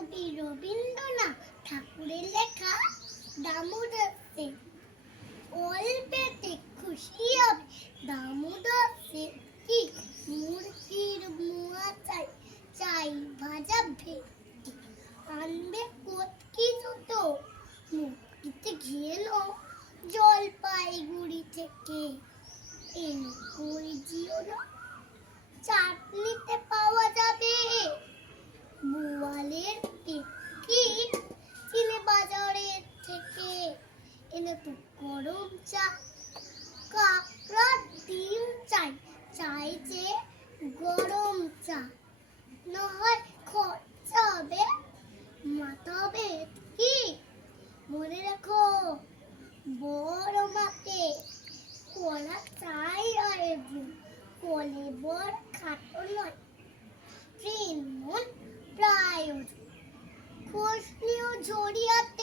কবি রবীন্দ্রনাথ ঠাকুরের লেখা দামোদর সেন। অল্পেতে খুশি হবে দামোদর সেন কি, মুরগির মোয়া চাই, চাই ভাজা ভেটকি। আনবে কতকি জুতো, মুরগিতে ঘেলো জলপাইগুড়ি থেকে। এনে কই জিও না, চাটনিতে পাওয়া যাবে বোয়ালের টিকিট কিনে বাজারের থেকে। এনে তো গরম চা, কাকড়া ডিম চাই, চাই যে গরম চা। না হয় খরচা হবে, মাথা হবে কি। মনে রাখো বড় মাপে কলা চাই আরে কলে বড় খাটো নয়। প্রেম মন প্রায়োজন খোঁজ নিও ঝরিয়াতে।